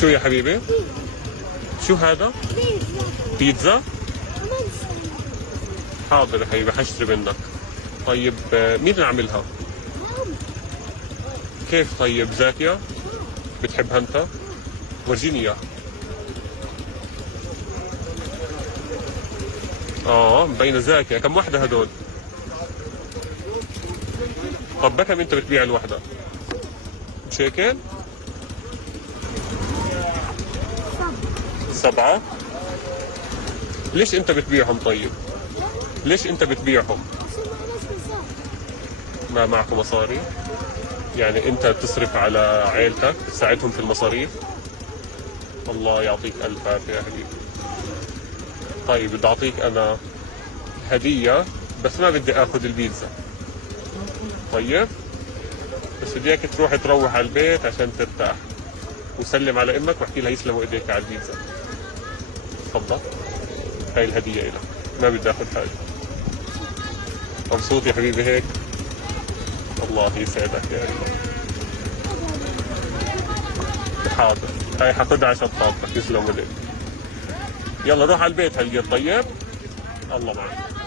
شو يا حبيبي؟ شو هذا؟ بيتزا؟ حاضر يا حبيبي حشتري منك. طيب مين اللي عاملها؟ كيف طيب زاكية؟ بتحبها انت؟ ورجيني اياها. مبينة زاكية. كم وحدة هدول؟ طب بكم انت بتبيع الوحدة؟ مش هيك؟ 7. ليش انت بتبيعهم طيب؟ ليش انت بتبيعهم؟ ما معكم مصاري؟ يعني انت تصرف على عيلتك تساعدهم في المصاريف؟ الله يعطيك الف عافية يا حبيبي. طيب بدي اعطيك انا هدية بس ما بدي اخذ البيتزا. طيب بس بدي اياك تروح على البيت عشان ترتاح وسلم على امك واحكي لها يسلموا ايديك على البيتزا. تفضل هاي الهدية لك. ما بدي اخذ حاجة. مبسوط يا حبيبي هيك؟ الله يسعدك يا الله. حاضر هاي حاخدها عشان خاطرك. يسلم ايديك. يلا روح على البيت هالقد. طيب الله معك.